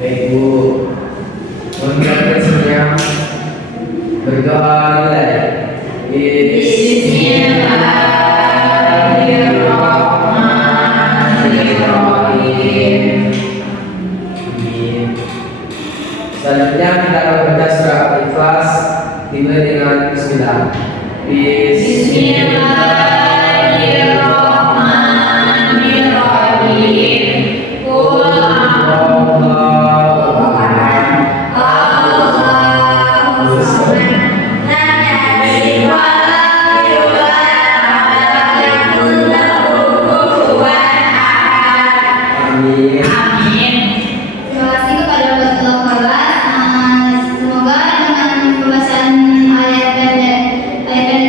Baik Bu, untuk yang berdoa mulai. Bismillahirrahmanirrahim. Amin. Selanjutnya kita akan baca surah Al-Ikhlas dimulai dengan Bismillah. Bismillahirrahmanirrahim. Qul a'udzu Allahu samad. Lam yalid wa lam yulad wa lam yakul lahu kufuwan ahad. Amin. Amin. Terima kasih kepada Bapak Kelas. Semoga dengan pembahasan ayat pendek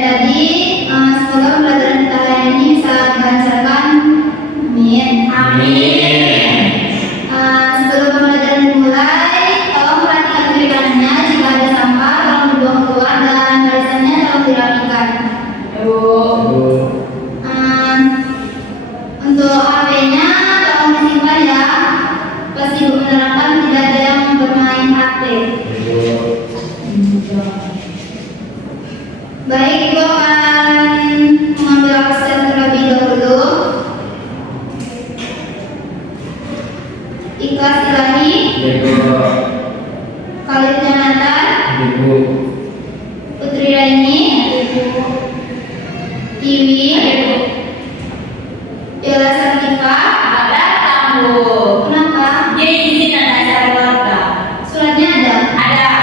tadi, semoga pembelajaran kita hari ini bisa dilancarkan. Amin. Amin. Sebelum pembelajaran dimulai, tolong perhatikan kiri kanannya. Jika ada sampah, tolong dibuang keluar dan barisannya tolong dirapikan. Untuk HP-nya tolong disimpan ya. Pasti Ibu menerangkan tidak ada yang bermain HP. Baik, Ibu akan mengambil absen terlebih dahulu. Ikhlas Ilahi, Khalid Jonathan, Putri Raini, Tiwi, Yola Sartika. Ada tamu. Kenapa? Dia izin ada acara keluarga. Suratnya ada? Ada.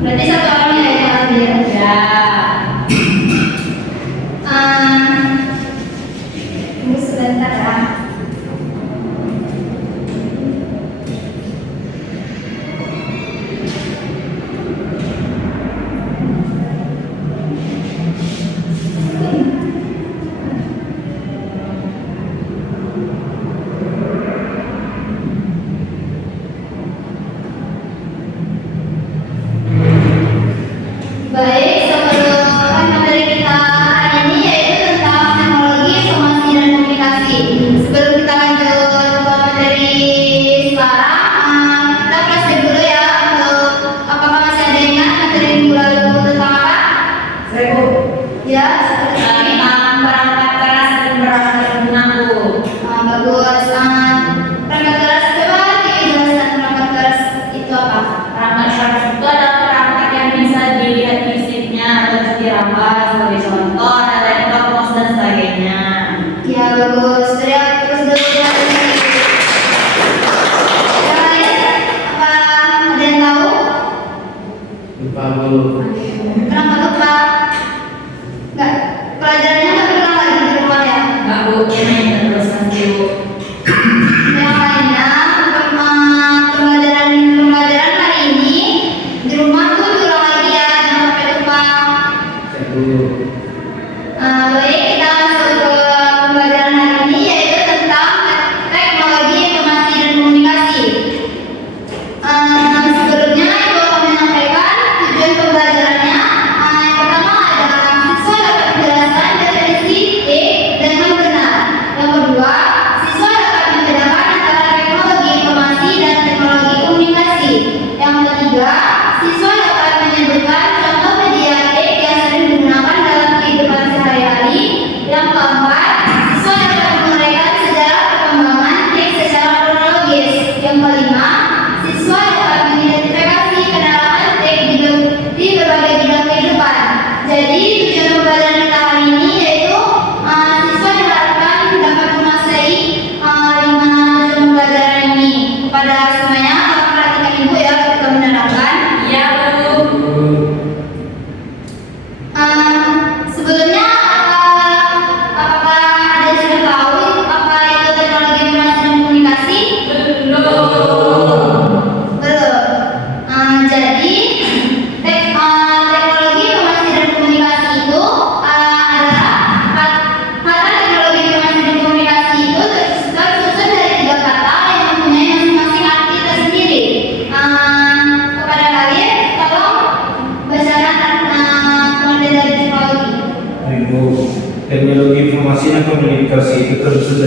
Berarti satu orang ya yang hadir. Ya. Tunggu sebentar ya. Baik, sebelum materi kita hari ini yaitu tentang teknologi informasi dan komunikasi. Sebelum kita lanjut ke materi sekarang, kita flashback dulu ya untuk apakah masih ada yang ingat materi minggu lalu tentang apa? Seribu. Ya, seperti ini. Tentang perangkat keras dan perangkat lunak. Bagus. Perangkat keras, coba dijelaskan perangkat keras itu apa? Perangkat keras itu adalah perangkat yang bisa dilihat fisiknya atau dirampas, sebagai contoh ada laptop, mouse dan sebagainya. Ya, bagus. Terus dulu ya. Yang lain, apa ada yang tahu? Lupa Bu. Kenapa lupa? Enggak, pelajarannya nggak berulang lagi di rumah ya? Enggak Bu, ini terus nanti Bu. Yang lainnya, pembelajaran hari ini di rumah tuh diulang lagi ya, jangan sampai lupa. Bu. Baik, kita masuk ke pembelajaran hari ini yaitu tentang teknologi informasi dan komunikasi. Sebelumnya Ibu akan menyampaikan tujuan pembelajaran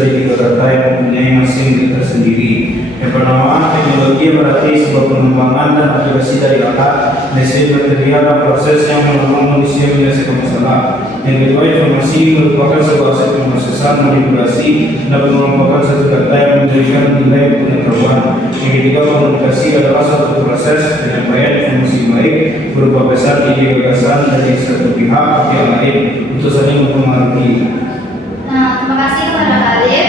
tiga kata yang mempunyai masing tersendiri. Yang pertama, teknologi berarti sebuah pengembangan dan aplikasi dari alat, mesin, material, dan proses yang menolong manusia menyelesaikan masalah. Yang kedua, informasi merupakan sebuah aset pemrosesan, manipulasi, dan mengelompokkan satu data yang memberikan nilai pengetahuan. Yang ketiga, komunikasi adalah suatu proses penyampaian informasi baik berupa besar ide gagasan dari satu pihak ke yang lain untuk saling mempengaruhi. Nah, terima kasih kepada Khalid.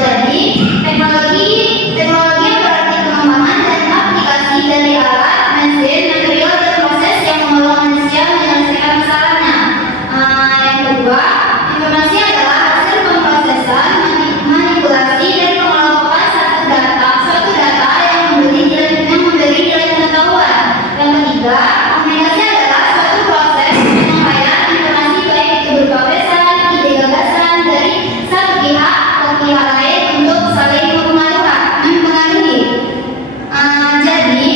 Jadi teknologi yang berarti pengembangan dan aplikasi dari alat, mesin, material, dan proses yang menolong manusia menyelesaikan masalahnya. Yang kedua, informasi adalah hasil pemrosesan, manipulasi, dan pengelompokan suatu data yang memberi nilai pengetahuan. Yang ketiga, komunikasi adalah suatu proses penyampaian informasi baik itu berupa pesan, ide gagasan dari satu pihak ke pihak lain untuk saling mempengaruhi. Jadi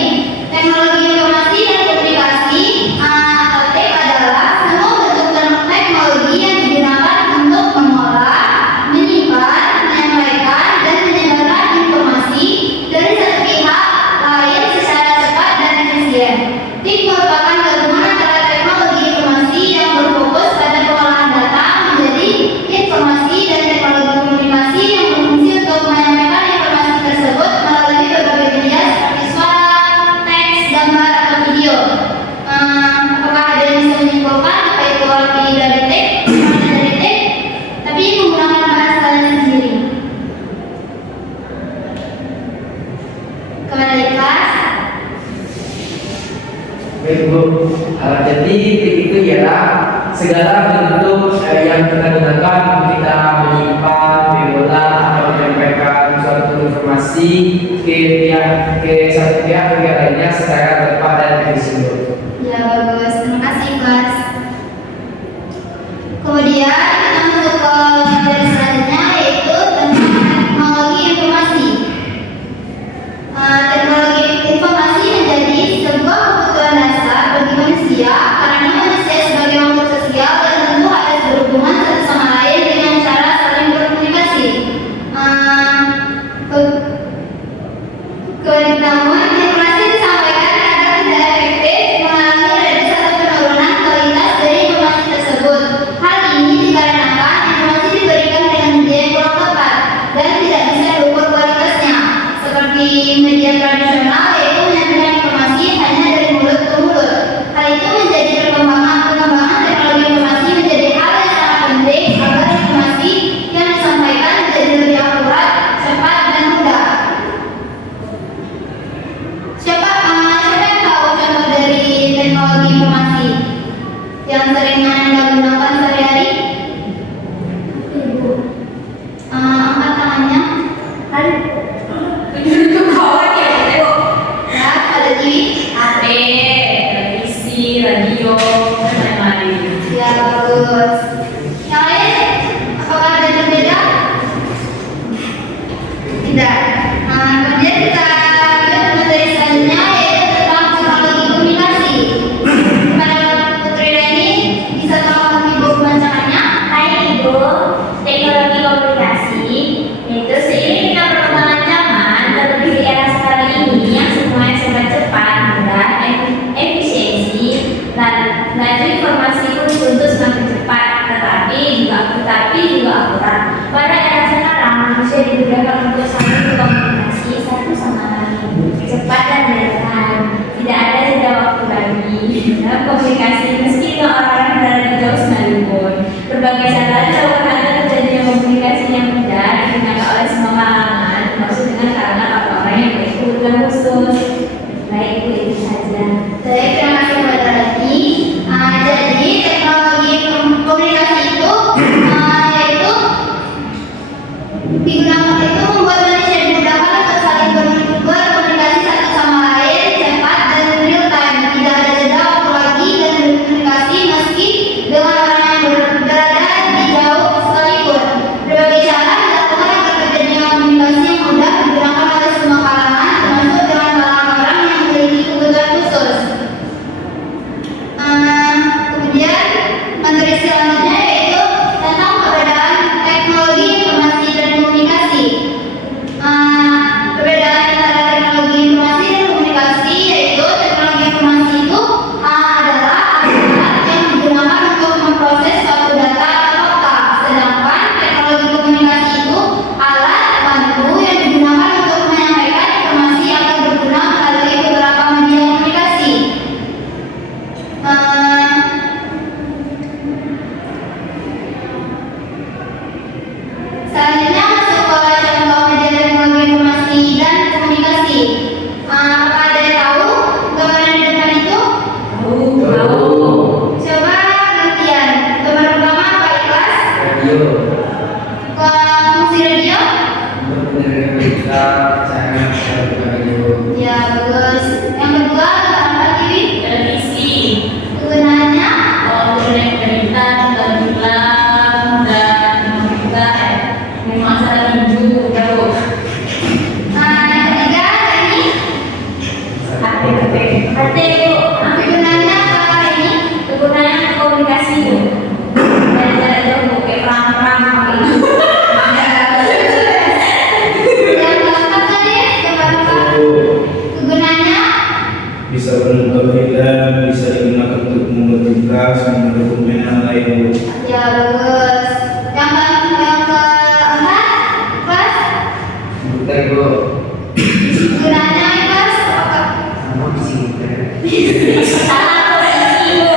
teknologi informasi dan komunikasi atau TIK adalah semua bentuk teknologi yang digunakan untuk mengolah, menyimpan, menyampaikan, dan menyebarkan informasi dari satu pihak lain secara cepat dan efisien. TIK merupakan gabungan antara teknologi informasi yang berfokus pada pengolahan data menjadi informasi dan teknologi komunikasi yang berfungsi untuk menyampaikan informasi tersebut melalui berbagai media seperti suara, teks, gambar, atau video. Apakah ada yang bisa menyimpulkan apa itu arti dari TIK, makna dari TIK, tapi menggunakan bahasanya sendiri? Kepada ikhlas. Baik Bu, jadi TIK itu ialah segala bentuk yang kita gunakan untuk kita menyimpan, mengolah, atau menyampaikan suatu informasi ke satu pihak ke pihak lainnya secara tepat dan efisien. Ya, bagus. Terima kasih, Mas. Kemudian kita masuk ke materi selanjutnya, yaitu tentang teknologi informasi. Teknologi informasi menjadi sebuah kebutuhan dasar bagi manusia karena manusia sebagai makhluk sosial dan tentu harus berhubungan satu sama lain dengan cara saling berkomunikasi. Namun, informasi disampaikan agar tidak efektif mengalami reduksi atau penurunan kualitas dari informasi tersebut. Hal ini dikarenakan informasi diberikan dengan media yang kurang tepat dan tidak bisa diukur kualitasnya, seperti media tradisional yaitu menyampaikan informasi hanya dari mulut ke mulut. Hal itu menjadi pengembangan teknologi informasi menjadi hal yang sangat penting agar informasi yang disampaikan menjadi lebih akurat, cepat, dan mudah. Siapa yang tahu contoh dari teknologi informasi yang sering Anda gunakan sehari-hari? Angkat tangannya. Itu kawan ya, Bu. Ya, ada TV. HP, televisi, radio, dan lain-lain. Ya, bagus. Yang lain, apakah ada yang berbeda? Tidak. Kemudian kita lanjut ke materi selanjutnya, yaitu tentang teknologi komunikasi. Pada Putri Reni, bisa tolong Ibu membacakannya? Hai Ibu, teknologi komunikasi itu seiring dengan perkembangan zaman, terlebih di era sekarang ini yang semuanya serba cepat, mudah, efisiensi, dan laju informasi pun dituntut semakin cepat, tetapi juga akurat. Pada era sekarang, manusia diberikan untuk saling berkomunikasi satu sama lain, cepat dan bertahan. Tidak ada jeda waktu lagi dalam komunikasi meski dengan orang berada jauh sekalipun. Berbagai cara dilakukan agar terjadinya komunikasi yang mudah digunakan oleh semua kalangan, termasuk dengan kalangan orang-orang yang memiliki kebutuhan khusus. Baik, itu saja. Baik, terima kasih kepada lagi. Jadi teknologi komunikasi itu yaitu digunakan itu membuat manusia dimudahkan untuk saling berkomunikasi satu sama lain cepat dan real time. Tidak ada jeda waktu lagi dan berkomunikasi meski dengan orang yang berada di jauh sekalipun. Berbagai cara dilakukan agar terjadinya komunikasi yang mudah digunakan oleh semua kalangan, termasuk dengan kalangan orang yang memiliki kebutuhan khusus. Kemudian materi selanjutnya yaitu tentang perbedaan teknologi informasi dan komunikasi. kita sangat terbuka dulu. Ya, bagus. Yang kedua, apa tadi? Televisi. Kegunaannya? Untuk berita, film, dan berita memasak minggu baru. Yang ketiga, ini HT Bu. kegunaannya apa ini? Kegunaannya untuk komunikasi Bu. Belajar itu Bu, kayak perang-perang gitu. Yang keempat tadi, yang keempat. Kegunaannya? Bisa menonton film, bisa digunakan untuk membuat tugas, membuat dokumen yang lain Bu. Ya, bagus. Yang keempat, kelas. Komputer Bu. Kegunaannya kelas apa? Sama bisi komputer. Salah posisi Bu.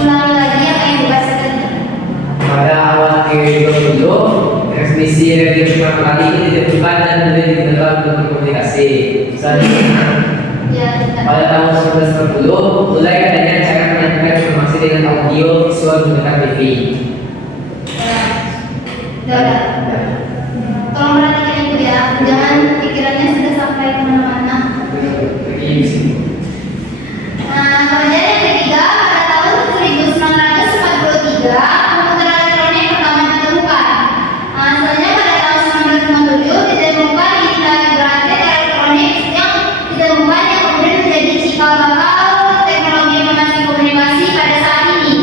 Ulangi lagi apa yang dibahas tadi. Pada awal ke-20, transmisi radio pertama kali ini ditentukan dan mulai digunakan untuk berkomunikasi. Selanjutnya, Ya, kita. pada tahun 1960, mulai adanya cara menyampaikan informasi dengan audio visual menggunakan TV. Udah. Tolong perhatikan ibu ya, jangan pikirannya sudah sampai kemana-mana. Kemudian yang ketiga, pada tahun 1943, komputer elektronik pertama ditemukan. Selanjutnya pada tahun 1957 ditemukan integrated elektronik yang ditemukan yang kemudian menjadi cikal bakal teknologi informasi komunikasi pada saat ini.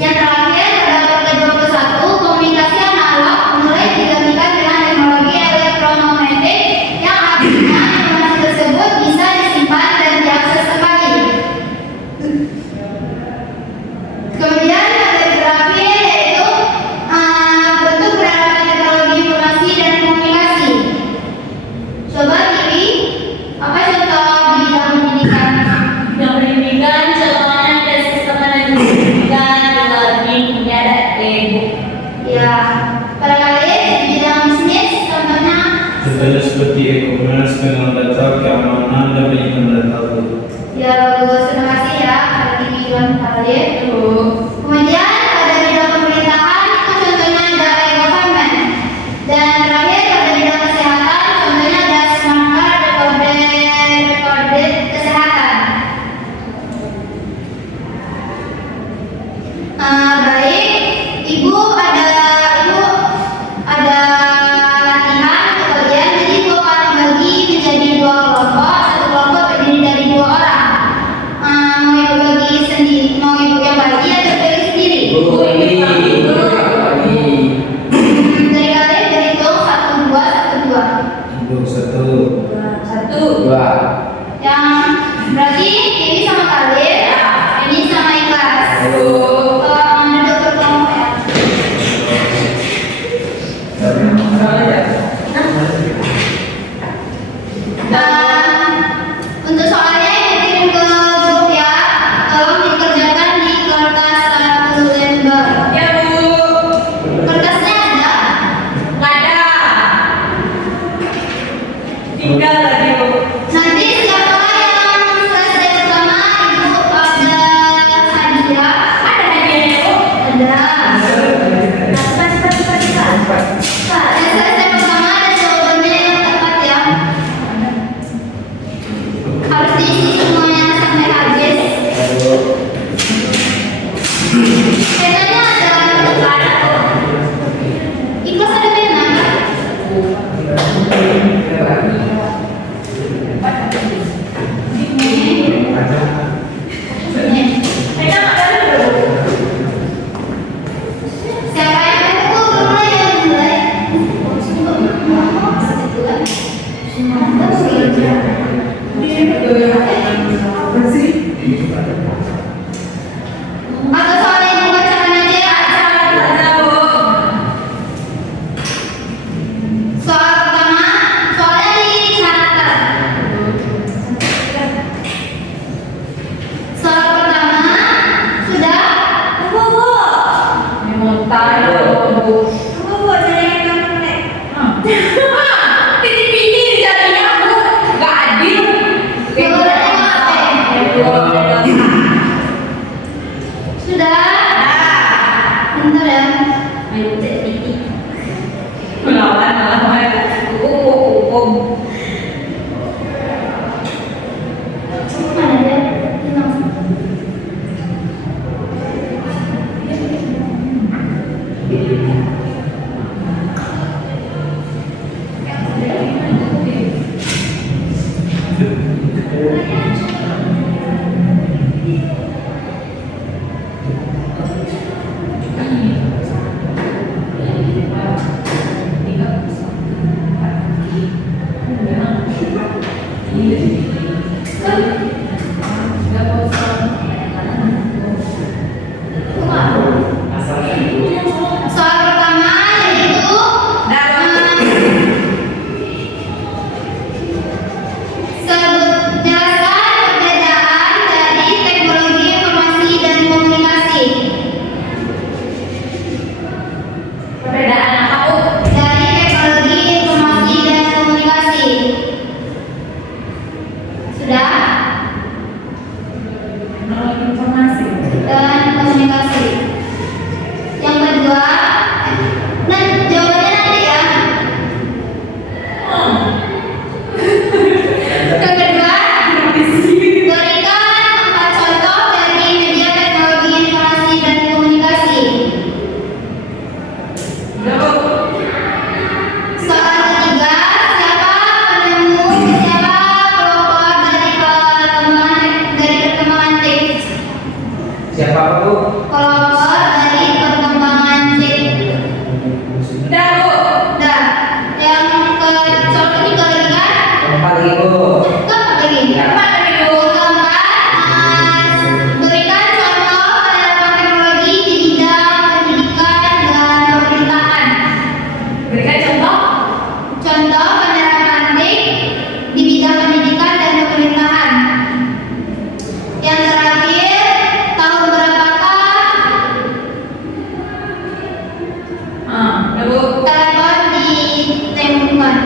Yang terakhir pada abad ke-21, komunikasi analog mulai digantikan dengan teknologi elektromagnetik yang artinya informasi tersebut bisa disimpan dan diakses kembali. Kemudian materi terakhir yaitu bentuk peradaban teknologi informasi dan komunikasi. Coba Tiwi, apa contoh di bidang pendidikan? Yang pendidikan contohnya ada sistem manajemen pendidikan, e-learning, kemudian ada e-book. Ya, barangkali di bidang bisnis contohnya. Contohnya seperti e-commerce, pengolahan data, keamanan, dan penyimpanan data. Ya, bagus, terima kasih ya Kak Tiwi dan Kak Khalid. Kemudian pada bidang pemerintahan itu contohnya ada e-government. Dan terakhir pada bidang kesehatan contohnya ada smart card, recorded kesehatan. Baik, ibu ada latihan untuk kalian. Jadi ibu akan membagi menjadi dua kelompok. Satu kelompok terdiri dari 2 orang. Mau ibu bagi sendiri, mau ibu yang bagi atau bagi sendiri? Dari kalian berhitung 1, 2, 1, 2. Untuk satu. Satu. Yang berarti ini sama kalian, ini sama ikhlas. Duduk berkelompok ya. Untuk soalnya yang dikirim ke grup ya, tolong dikerjakan di kertas 1 lembar. Ya Bu. Kertasnya ada? Nggak ada. Tinggal lagi Bu. Nanti siapa yang selesai pertama ibu ada hadiah? Ada hadiahnya Bu. Ada. Cepat. Yang selesai pertama ada jawabannya yang tepat ya. Harus diisi semuanya sampai habis. Penanya ada. Ikhlas ada pena nggak? Kita nggak ada Bu. Siapa yang pengen mulai yang mulai? Atau soal yang dibacakan aja ya? Ada Bu. Soal pertama, soalnya dicatat. Soal pertama sudah. Tunggu Bu. Ini mau tanya Bu. Tunggu Bu, jadi yang kamu nek. Titik ini jadinya Bu. Nggak adil. Jawabannya apa? Sudah. Bentar ya. Ayo cek titik. Melawan. Hukum. Mana dia? Tenang. Siapa Bu? Kelompok dari perkembangan cek. Udah Bu. Nah, yang ke contoh juga lagi kan? Keempat lagi Bu. Keempat lagi. Ya. Keempat lagi Bu. Keempat, berikan contoh penerapan teknologi di bidang pendidikan dan pemerintahan. Berikan contoh. Contoh penerapan TIK di bidang pendidikan dan pemerintahan. Yang terakhir, tahun berapakah Udah Bu. telepon ditemukan?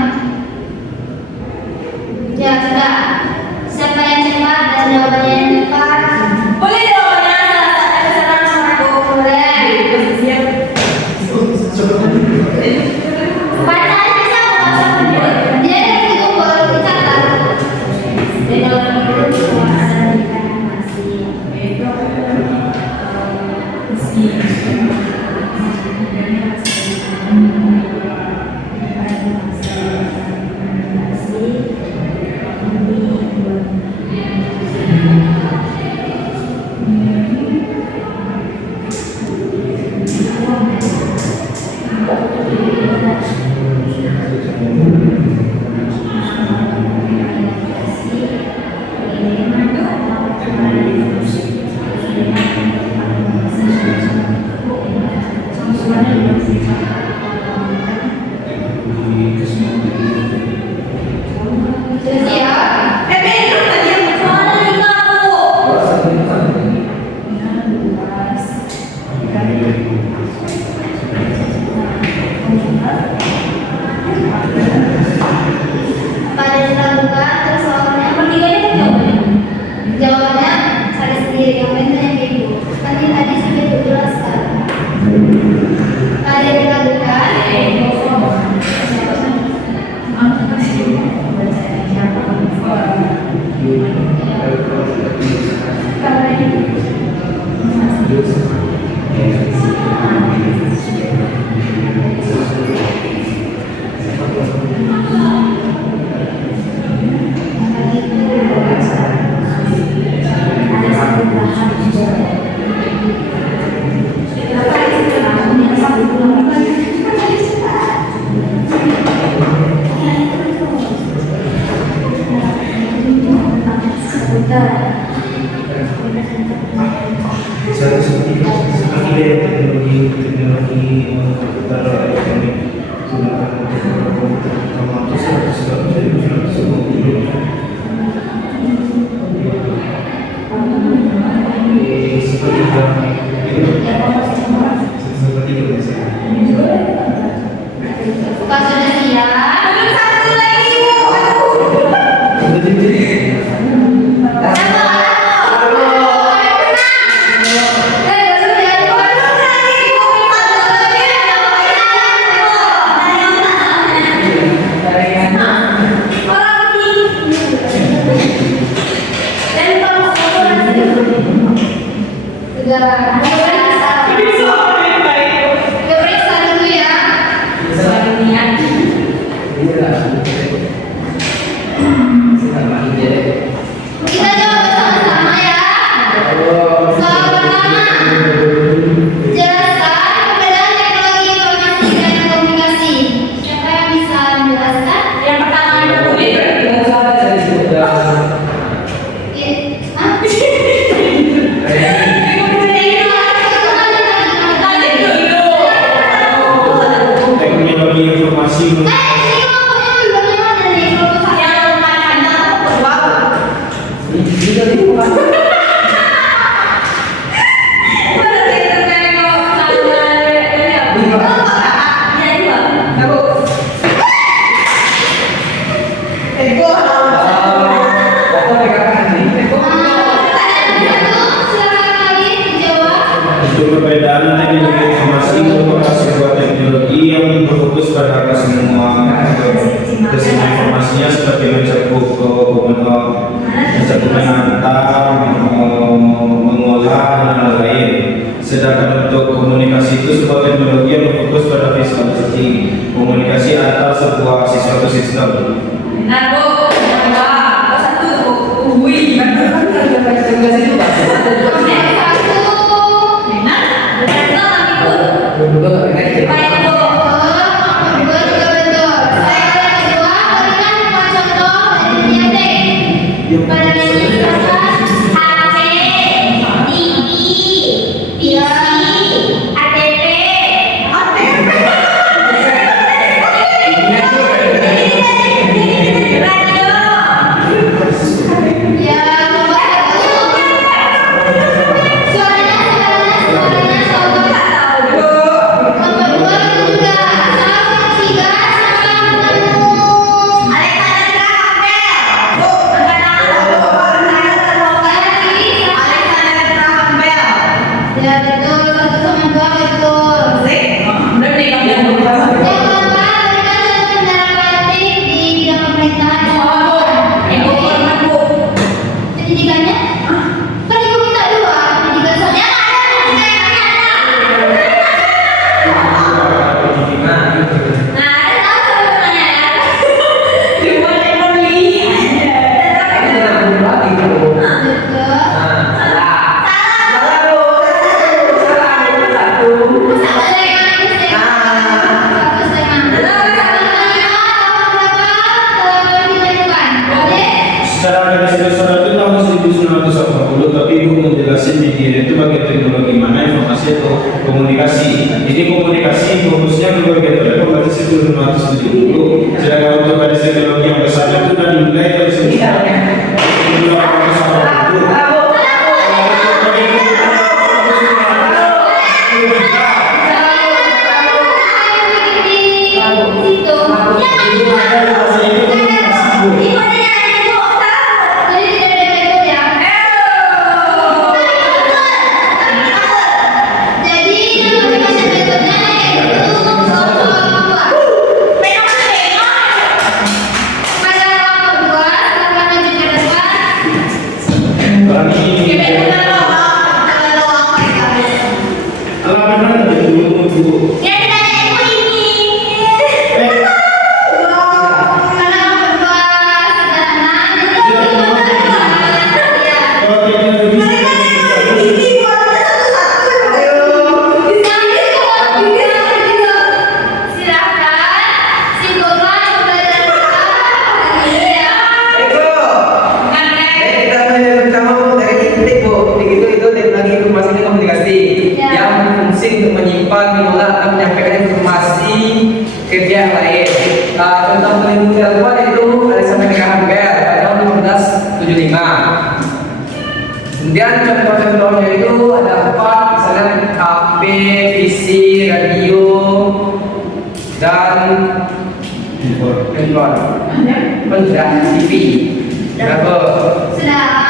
Ya sudah. Siapa yang cepat dan jawabannya yang tepat? Boleh jawabannya salah sama Bu. Boleh. Siap. Baca aja bisa nggak usah mundur. Dia itu boleh dicatat. Dan nomor itu penguasaan pendidikan masih. Sudah siap? Itu tadi yang soalnya 5 Bu. Oh, satu ini satu ini. Pada dilakukan terus soalnya Pertiganya kan jawabannya. jawabannya cari sendiri yang penting yang ibu. Nanti tadi sudah dijelaskan. Pada dilakukan Satu seperti teknologi komputer elektronik gunakan untuk komputer utama itu 150. Seperti itu biasanya. bukan sudah siap. Belum satu lagi Bu. Sudah. Diperiksa dulu ya. Kita jawab bersama-sama ya. Soal pertama, jelaskan perbedaan teknologi informasi dan komunikasi. Siapa yang bisa menjelaskan? Yang pertama ada Bu. Teknologi informasi Yang paling panjang aku buat Bu. Untuk perbedaan teknologi informasi merupakan sebuah teknologi yang berfokus pada semua informasinya seperti mencakup mengantar, mengolah dan lain-lain. Sedangkan untuk komunikasi itu sebuah teknologi yang berfokus pada visualisasi komunikasi antar sebuah suatu sistem. Nah Bu, yang kedua, satu Bu. Wih, Tugas itu Pak. Satu, Ya betul, 1 sama 2 betul. Bener nih kamu. Yang keempat, berikan contoh kendaraan praktik di bidang pemerintahan. Pernah Bu. Pendidikannya? Kan ibu minta 2, pendidikan saja Nah, itu. Nah, ada tahu sebenarnya ya. Cuma Emily. Ini nambah lagi tuh. betul. Nah, salah. Salah Bu. Satu. Secara garis besar itu tahun 1980, tapi ibu menjelaskan media itu bagian teknologi mana informasi atau komunikasi. Jadi komunikasi fokusnya ke bagian telepon berarti 1970. Sedangkan untuk garis teknologi yang besar itu sudah dimulai dari 1980. Ya, kita ada ibu ini. Kita belajar pertama dari titik Bu. Titik itu teknologi informasi dan komunikasi Ya. yang berfungsi untuk menyimpan, mengolah, dan menyampaikan informasi ke pihak lain. Tentang pelindung telepon itu ada sampai dengan Ampere pada tahun 1975. Kemudian contoh-contohnya itu ada 4, misalnya HP, PC, radio, dan handphone. Handphone sudah TV. Berapa? Sudah.